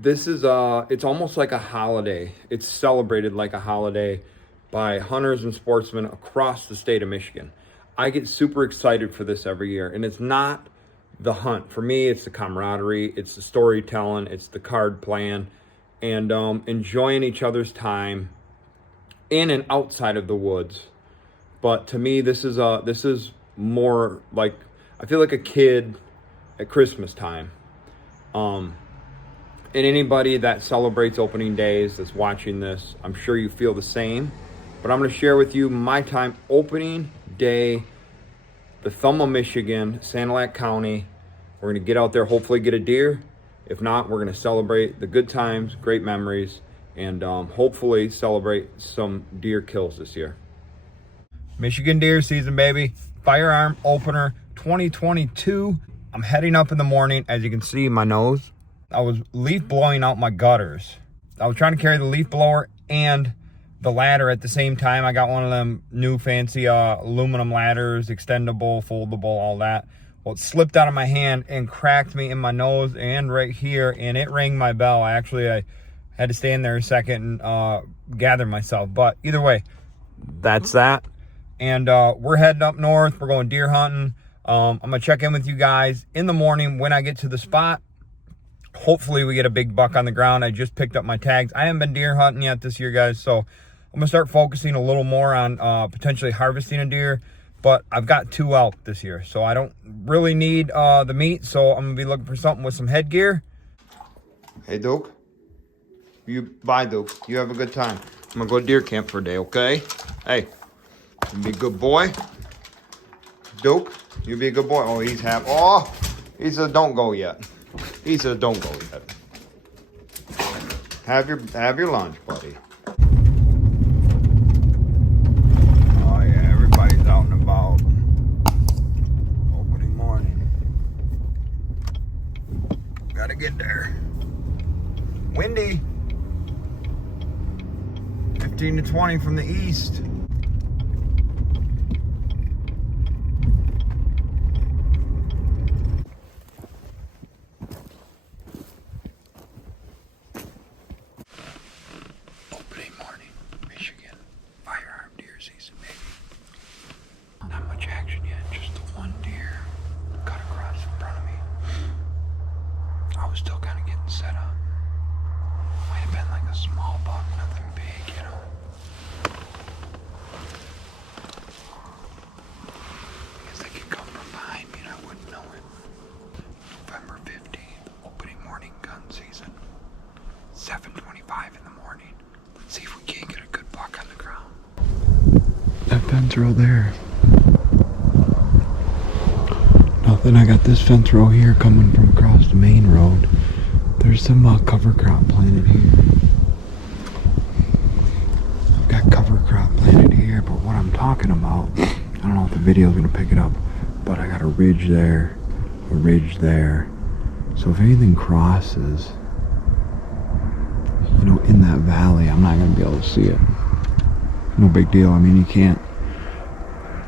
This is it's almost like a holiday. It's celebrated like a holiday by hunters and sportsmen across the state of Michigan. I get super excited for this every year, and it's not the hunt. For me, it's the camaraderie, it's the storytelling, it's the card playing, and enjoying each other's time in and outside of the woods. But to me, this is more like, I feel like a kid at Christmas time. Um, and anybody that celebrates opening days that's watching this, I'm sure you feel the same. But I'm going to share with you my time opening day, the thumb of Michigan, Sanilac County. We're going to get out there, hopefully get a deer. If not, we're going to celebrate the good times, great memories, and hopefully celebrate some deer kills this year. Michigan deer season, baby. Firearm opener 2022. I'm heading up in the morning. As you can see, my nose, I was leaf blowing out my gutters. I was trying to carry the leaf blower and the ladder at the same time. I got one of them new fancy aluminum ladders, extendable, foldable, all that. Well, it slipped out of my hand and cracked me in my nose and right here, and it rang my bell. I had to stand there a second and gather myself. But either way, that's that. And we're heading up north. We're going deer hunting. I'm going to check in with you guys in the morning when I get to the spot. Hopefully we get a big buck on the ground. I just picked up my tags. I haven't been deer hunting yet this year, guys, so I'm going to start focusing a little more on potentially harvesting a deer. But I've got 2 elk this year, so I don't really need the meat, so I'm going to be looking for something with some headgear. Hey, Duke. Bye, Duke. You have a good time. I'm going to go to deer camp for a day, okay? Hey, you be a good boy. Duke, you be a good boy. Oh, he's happy. Oh, he said don't go yet. He said don't go yet. Have your lunch, buddy. Oh yeah, everybody's out and about. Opening morning. Gotta get there. Windy. 15 to 20 from the east. Fence row there. Nothing. I got this fence row here coming from across the main road. There's some cover crop planted here. I've got cover crop planted here, but what I'm talking about, I don't know if the video's gonna pick it up, but I got a ridge there, a ridge there. So if anything crosses, you know, in that valley, I'm not gonna be able to see it. No big deal. I mean, you can't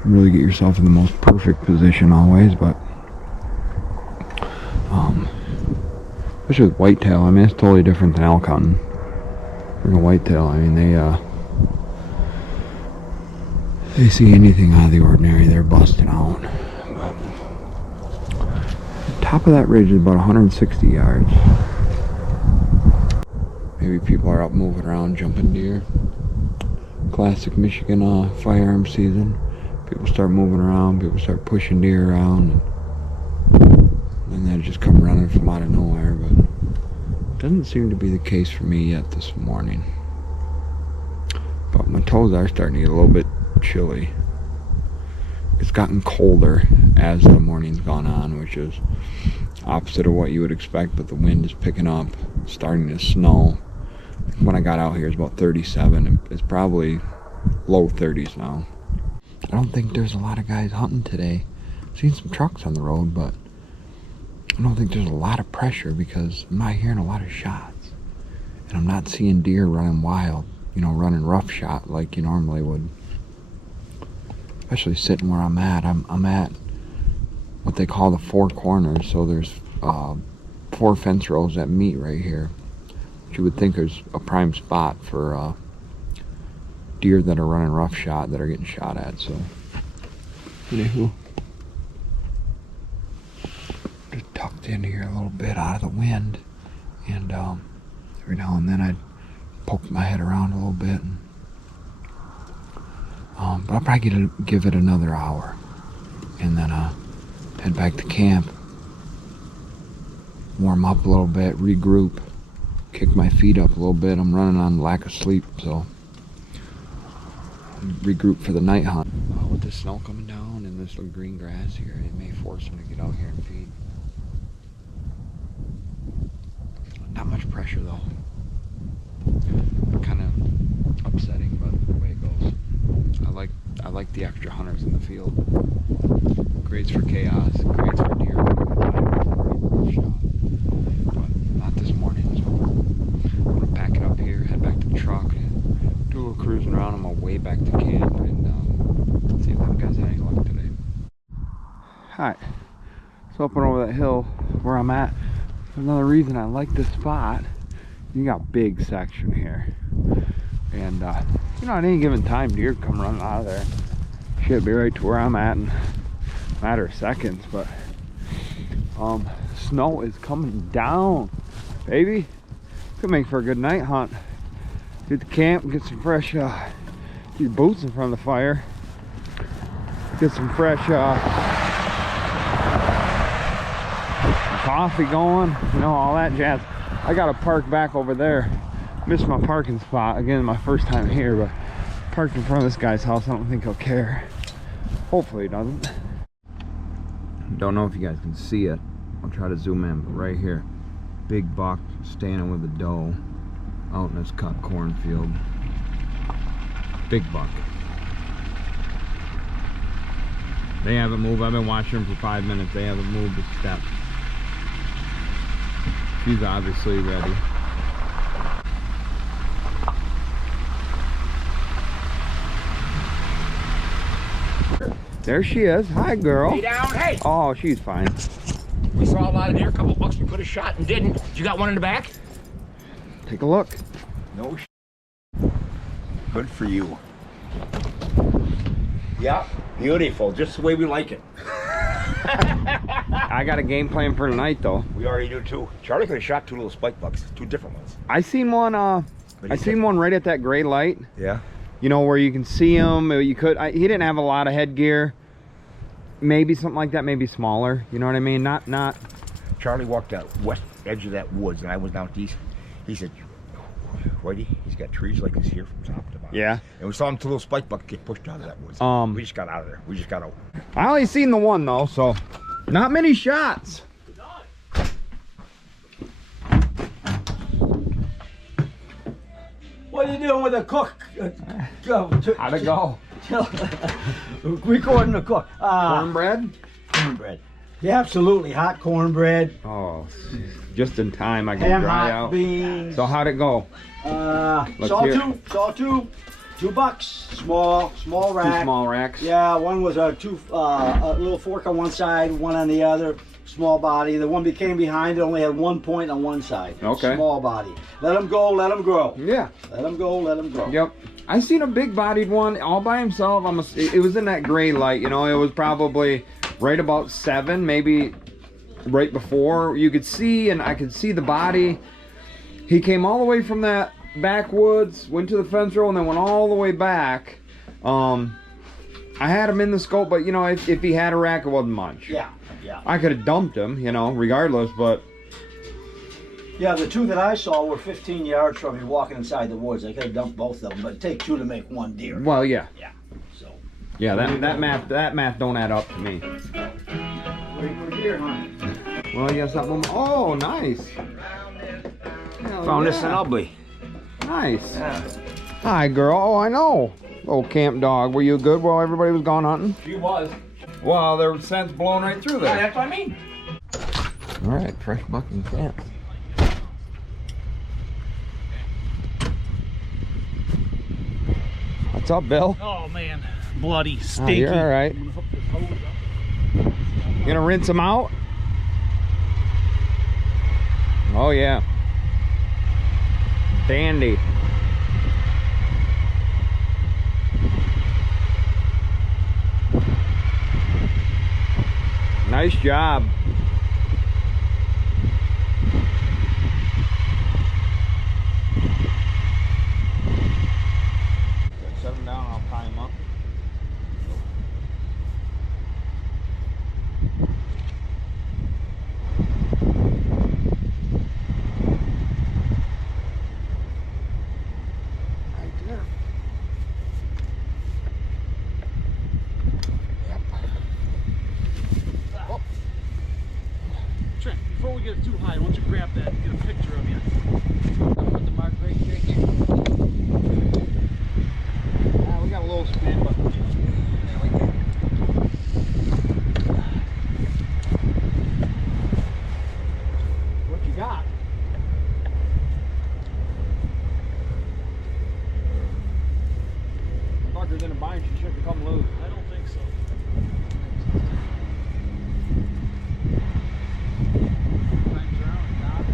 really get yourself in the most perfect position always, but especially with whitetail, I mean, it's totally different than elk hunting. For a whitetail, I mean, they see anything out of the ordinary, they're busting out. But the top of that ridge is about 160 yards. Maybe people are out moving around, jumping deer. Classic Michigan firearm season. People start moving around, people start pushing deer around, and they just come running from out of nowhere, but it doesn't seem to be the case for me yet this morning. But my toes are starting to get a little bit chilly. It's gotten colder as the morning's gone on, which is opposite of what you would expect, but the wind is picking up, starting to snow. When I got out here, it's about 37, and it's probably low 30s now. I don't think there's a lot of guys hunting today. I've seen some trucks on the road, but I don't think there's a lot of pressure because I'm not hearing a lot of shots. And I'm not seeing deer running wild, you know, running rough shot like you normally would. Especially sitting where I'm at. I'm at what they call the 4 corners. So there's 4 fence rows that meet right here. which you would think is a prime spot for deer that are running rough shot, that are getting shot at. So anywho, just tucked in here a little bit out of the wind, and every now and then I'd poke my head around a little bit, and, but I'll probably give it another hour, and then head back to camp, warm up a little bit, regroup, kick my feet up a little bit. I'm running on lack of sleep, so regroup for the night hunt. With the snow coming down and this little green grass here, it may force them to get out here and feed. Not much pressure though. Kind of upsetting, but the way it goes. I like the extra hunters in the field. Great for chaos, great for deer. Shot. But not this morning, so I'm gonna pack it up here, head back to the truck, and do a little cruising around on my way back to camp, and see if them guys had any luck today. Alright, so up and over that hill where I'm at, another reason I like this spot, you got a big section here, and you know, at any given time deer come running out of there. Should be right to where I'm at in a matter of seconds, but snow is coming down, baby. Could make for a good night hunt. Get to camp, get some fresh get your boots in front of the fire, get some fresh coffee going, you know, all that jazz. I gotta park back over there. Missed my parking spot again, my first time here, but parked in front of this guy's house. I don't think he'll care. Hopefully he doesn't. Don't know if you guys can see it. I'll try to zoom in, but right here, big buck standing with a doe out in this cut cornfield. Big buck. They haven't moved. I've been watching them for 5 minutes. They haven't moved a step. She's obviously ready. There she is. Hi, girl. Hey, down. Hey. Oh, she's fine. We saw a lot of deer, a couple bucks we could have shot and didn't. You got one in the back? Take a look. No sh. Good for you. Yeah, beautiful. Just the way we like it. I got a game plan for tonight, though. We already do too. Charlie could have shot 2 little spike bucks, 2 different ones. I seen one. I seen one right at that gray light. Yeah. You know, where you can see him. You could. He didn't have a lot of headgear. Maybe something like that. Maybe smaller. You know what I mean? Not. Charlie walked out west edge of that woods, and I was down east. He said, "Whitey, he's got trees like this here from top to bottom." Yeah. And we saw him 2 little spike bucks get pushed out of that woods. We just got out of there. We just got out. I only seen the one though, so not many shots. What are you doing with the cook? How'd it go? Recording the cook. Cornbread? Cornbread. Yeah, absolutely. Hot cornbread. Oh, just in time. I can Ham, dry hot out. beans. So how'd it go? Saw two. $2. Small rack. 2 small racks. Yeah, one was a little fork on one side, one on the other. Small body. The one became behind it only had 1 point on one side. Okay. Small body. Let them go. Let them grow. Yeah. Let them go. Let them grow. Yep. I seen a big-bodied one all by himself. It was in that gray light. You know, it was probably right about 7, maybe right before. You could see, and I could see the body. He came all the way from that backwoods, went to the fence row, and then went all the way back. I had him in the scope, but you know, if he had a rack, it wasn't much. Yeah. Yeah. I could have dumped him, you know, regardless, but yeah, the 2 that I saw were 15 yards from me walking inside the woods. I could have dumped both of them, but it takes 2 to make 1 deer. well, yeah. Yeah. So. Yeah, that math don't add up to me. Waiting for deer hunting. Well, you got something. Oh, nice. Hell Found this in yeah. Ubley. Nice. Yeah. Hi, girl. Oh, I know. Oh, camp dog. Were you good while everybody was gone hunting? She was. Well, there was scents blowing right through there. That's what I mean. All right, fresh buck in camp. What's up, Bill? Oh man, bloody, stinky. You're all right. You gonna rinse them out? Oh yeah. Dandy. Nice job. Set him down, I'll tie him up. Right there. Yep. Oh. Trent, before we get too high, why don't you grab that and get a picture of you? Put the mark right here. We got a little spin, but there we go. What you got? Fucker's in a bind, she shouldn't come loose. I don't think so. Time's around, Doc.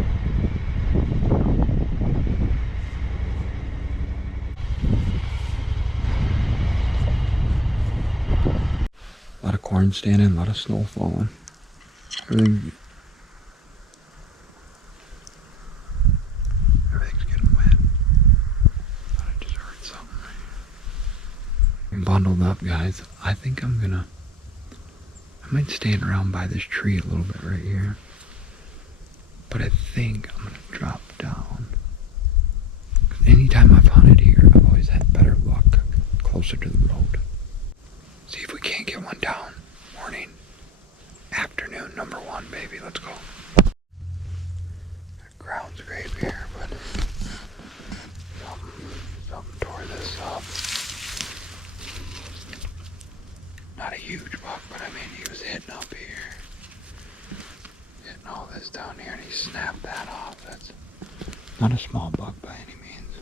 A lot of corn standing, a lot of snow falling. Everything's getting wet. Thought I just heard something. I'm bundled up, guys. I think I might stand around by this tree a little bit right here. But I think I'm gonna drop down. 'Cause anytime I've hunted here, I've always had better luck closer to the road. See if we can't get one down. Morning, afternoon, number one, baby. Let's go. The ground's great here, but something tore this up. Not a huge buck, but I mean, he was hitting up here. Hitting all this down here, and he snapped that off. That's not a small buck by any means.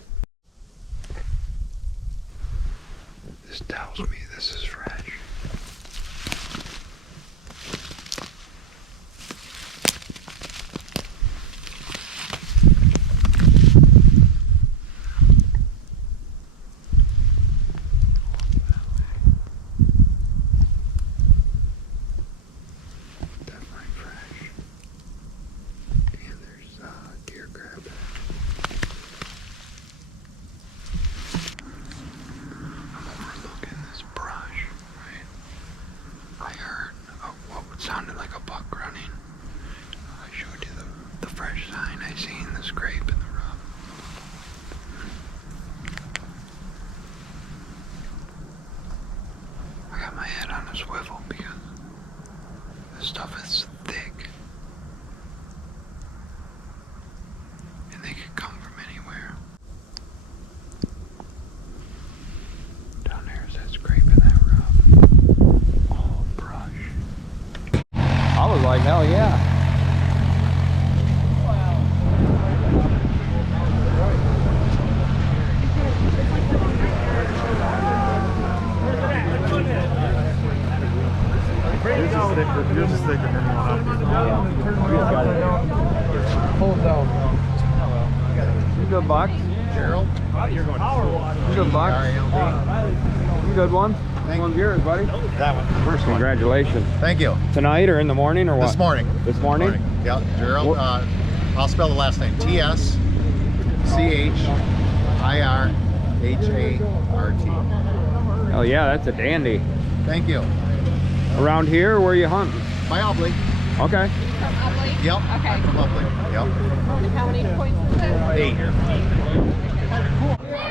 This tells me this is fresh. Definitely fresh. And there's deer crab. I'm overlooking this brush, right? I heard what sounded like a buck running. I showed you the fresh sign I seen, the scrape in the rub. I got my head on a swivel because this stuff is thick. And they could come from anywhere. Down there is that scrape in that rub. All brush. I was like, hell yeah. Yours is thicker than one. Pull it down. You good, Buck? Gerald? You're going You good, Buck? You good one? One's yours, buddy. that one. First one. Congratulations. Thank you. Tonight or in the morning or what? This morning. This morning? Yeah, Gerald. What- I'll spell the last name. TSCHIRHART. Oh yeah, that's a dandy. Thank you. Around here, or where you hunting? By Obley. Okay. From Ubley? Yep. Okay. I'm from Obley. Yep. And how many points is it?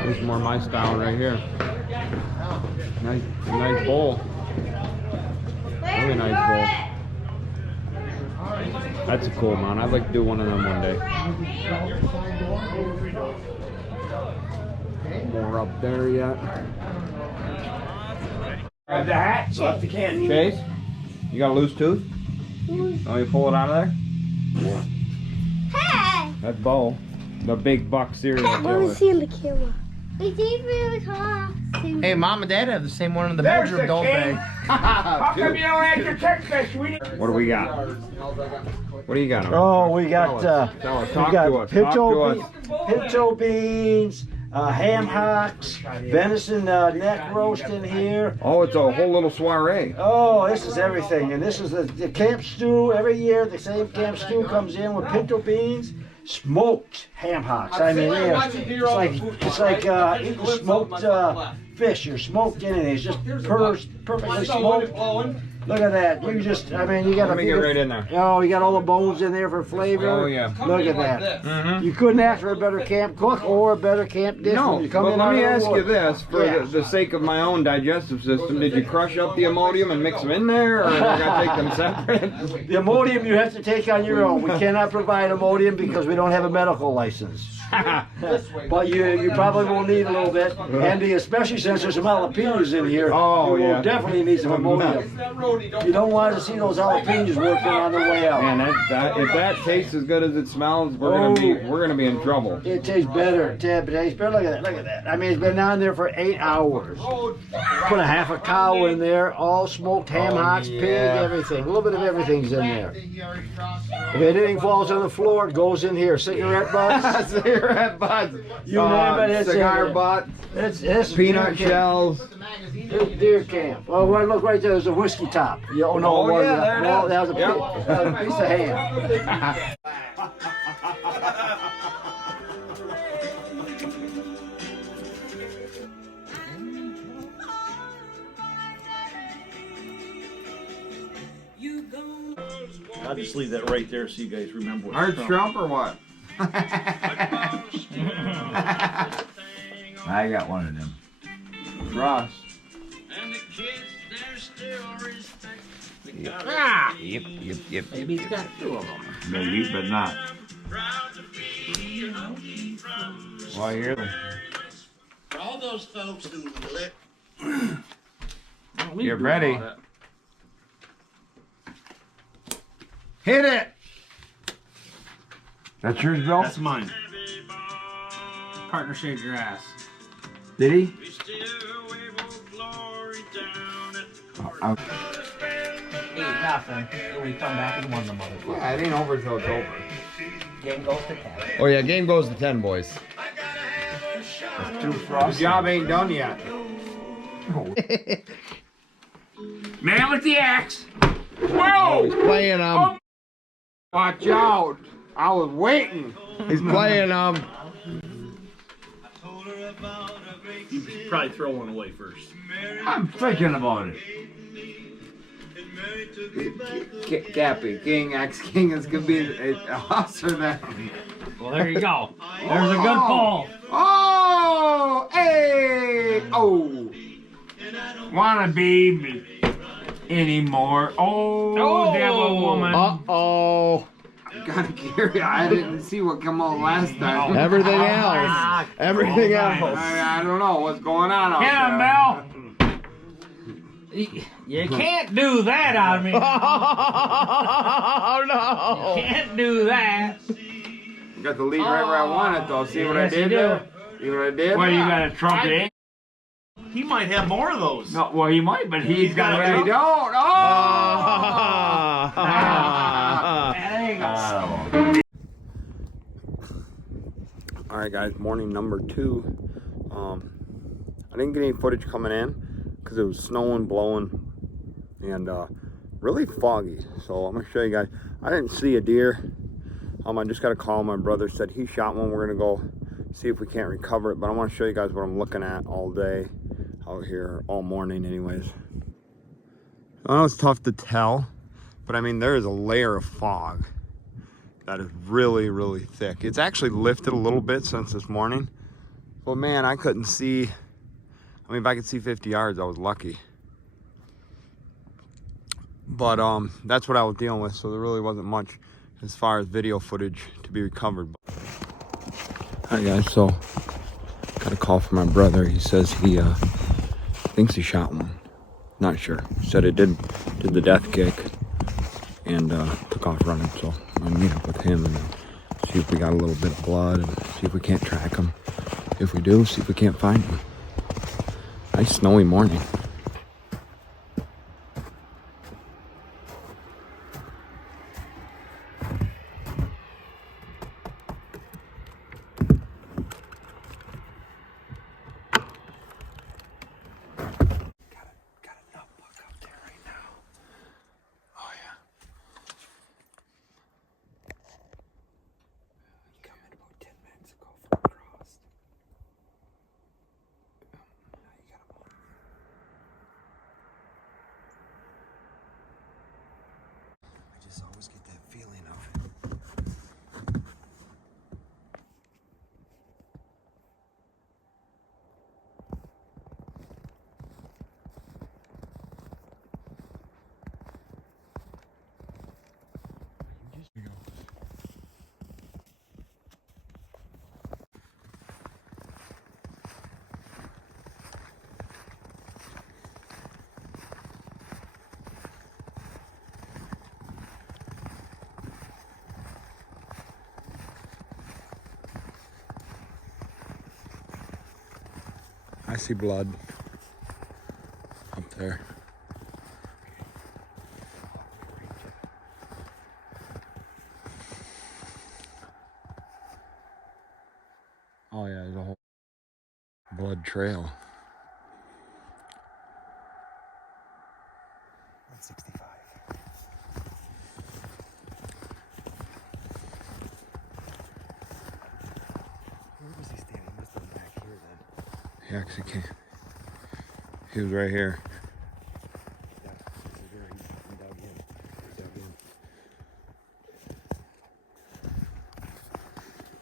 8. This is more my style right here. Nice bowl. Really nice bowl. That's a cool man. I'd like to do one of them one day. More up there yet. Grab the hat, so if you can. Chase, you got a loose tooth? Oh, you pull it out of there? Hey! That's Bo, the big buck serial I want to killer. see in the camera. It's even really hot. Hey, Mom and Dad have the same one in the bedroom, don't they? How come you don't answer text message, sweetie? What do we got? What do you got? Oh, we got Tell us. we Talk got to us. Talk to us. pinto beans, ham hocks, venison neck roast in here. Oh, it's a whole little soiree. Oh, this is everything, and this is the camp stew. Every year, the same camp stew comes in with pinto beans, smoked ham hocks. I mean, it's like eating smoked fish. You're smoked in it. It's just perfectly smoked. Look at that. You just, I mean, you got to Let me get right in there. Oh, you got all the bones in there for flavor. Oh, yeah. Look at that. Mm-hmm. You couldn't ask for a better camp cook or a better camp dish. No, when you come but in let out me of the ask you woods. this, for Yeah. the sake of my own digestive system, did you crush up the Imodium and mix them in there, or do I gotta take them separate? The Imodium you have to take on your own. We cannot provide Imodium because we don't have a medical license. But you probably will need a little bit, and especially since there's some jalapenos in here, Oh, you will yeah. definitely need some Imodium. You don't want to see those jalapenos working on their way out. Man, if that tastes as good as it smells, we're gonna be in trouble. It tastes better. It tastes better. Look at that. Look at that. I mean, it's been on there for 8 hours. Put a half a cow in there, all smoked ham hocks, pig, everything. A little bit of everything's in there. If anything falls on the floor, it goes in here. Cigarette butts. Cigarette butts. You name it, it's cigar in there. butts. It's Peanut deer camp. shells. It's deer camp. Oh, well, look right there. There's a whiskey top. Oh, no, Oh, it yeah, wasn't. there it No, is. that was a Yep. that was a piece of ham. I'll just leave that right there so you guys remember what's Art from. Trump or what? I got one of them. Ross. Yep. Maybe he's got 2 of them. Maybe, but not. Well, you're. For all those folks who let Get ready. Hit it. That's yours, Bill? That's mine. Partner shaved your ass. Did he? Ain't nothing. We come back and won the motherfucker. Yeah, it ain't over till it's over. Game goes to 10. Oh yeah, game goes to 10, boys. The job ain't done yet. Man with the axe. Oh, he's playing Watch out! I was waiting. He's playing You should probably throw one away first. I'm thinking about it. Cappy, King, X-King is gonna be us or them. Well, there you go. There's a good pull. Oh! Hey! Oh! Wanna be anymore. Oh, devil woman. Uh-oh. I'm kind of curious. I didn't see what came out last time. Everything else. Everything else. I don't know what's going on out Get there. him, Bill. You can't do that on me. Oh, no. You can't do that. Got the lead right where I want it, though. See what I Yes, you did do. there? See what I did? Well, you got a trumpet, eh? He might have more of those. No, well, he might, but he's got a I trumpet. don't. Oh! All right, guys. Morning number 2. I didn't get any footage coming in because it was snowing, blowing, and really foggy. So I'm gonna show you guys. I didn't see a deer. I just got a call. My brother said he shot one. We're gonna go see if we can't recover it. But I want to show you guys what I'm looking at all day out here, all morning, anyways. I know it's tough to tell, but I mean there is a layer of fog that is really, really thick. It's actually lifted a little bit since this morning, but man, I couldn't see. I mean, if I could see 50 yards, I was lucky. But that's what I was dealing with, so there really wasn't much as far as video footage to be recovered. Alright guys, so got a call from my brother. He says he thinks he shot one. Not sure. He said it did the death kick and took off running. So I'm gonna meet up with him and see if we got a little bit of blood and see if we can't track him. If we do, see if we can't find him. Nice snowy morning. I just always get that feeling of I see blood up there. Oh yeah, there's a whole blood trail. 165. Where was he standing? He must have been back here then. He actually came. He was right here. Yeah, this is where he dug in. He dug in.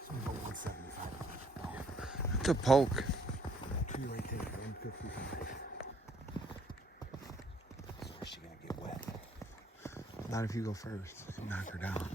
So we go 175. It's a poke. That tree right there, 155. So is she gonna get wet? Not if you go first and knock her down.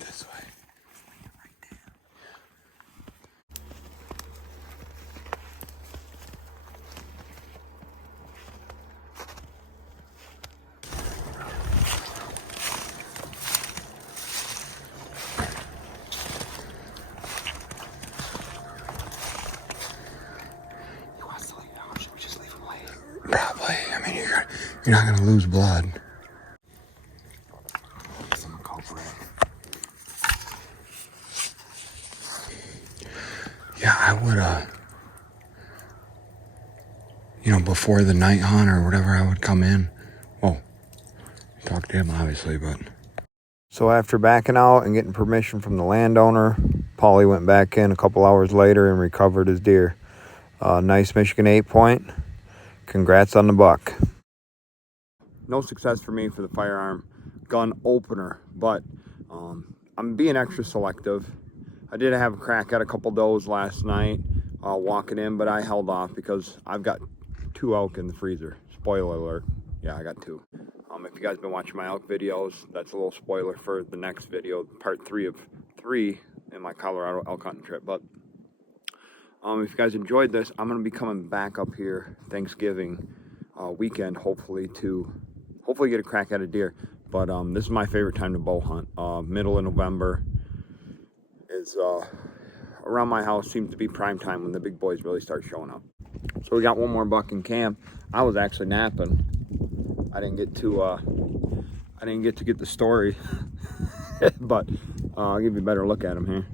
This way. He wants to leave now. Should we just leave him lay? Probably. I mean, you're not gonna lose blood. Someone call Brad. Yeah, I would. Before the night hunt or whatever, I would come in. Well, talk to him obviously, but. So after backing out and getting permission from the landowner, Paulie went back in a couple hours later and recovered his deer. Nice Michigan 8-point. Congrats on the buck. No success for me for the firearm gun opener, but I'm being extra selective. I did have a crack at a couple does last night walking in, but I held off because I've got 2 elk in the freezer. Spoiler alert. Yeah, I got 2. If you guys been watching my elk videos, that's a little spoiler for the next video, part 3 of 3 in my Colorado elk hunting trip. But if you guys enjoyed this, I'm going to be coming back up here Thanksgiving weekend, hopefully get a crack at a deer. But this is my favorite time to bow hunt. Middle of November is around my house seems to be prime time when the big boys really start showing up. So we got one more buck in camp. I was actually napping. I didn't get to get the story, but I'll give you a better look at him here.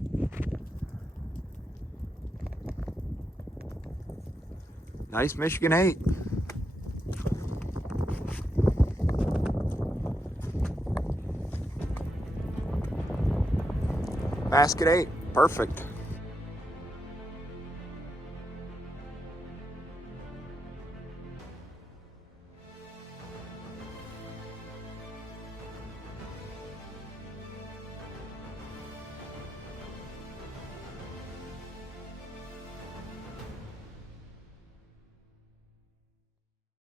Nice Michigan 8. Basket 8, perfect.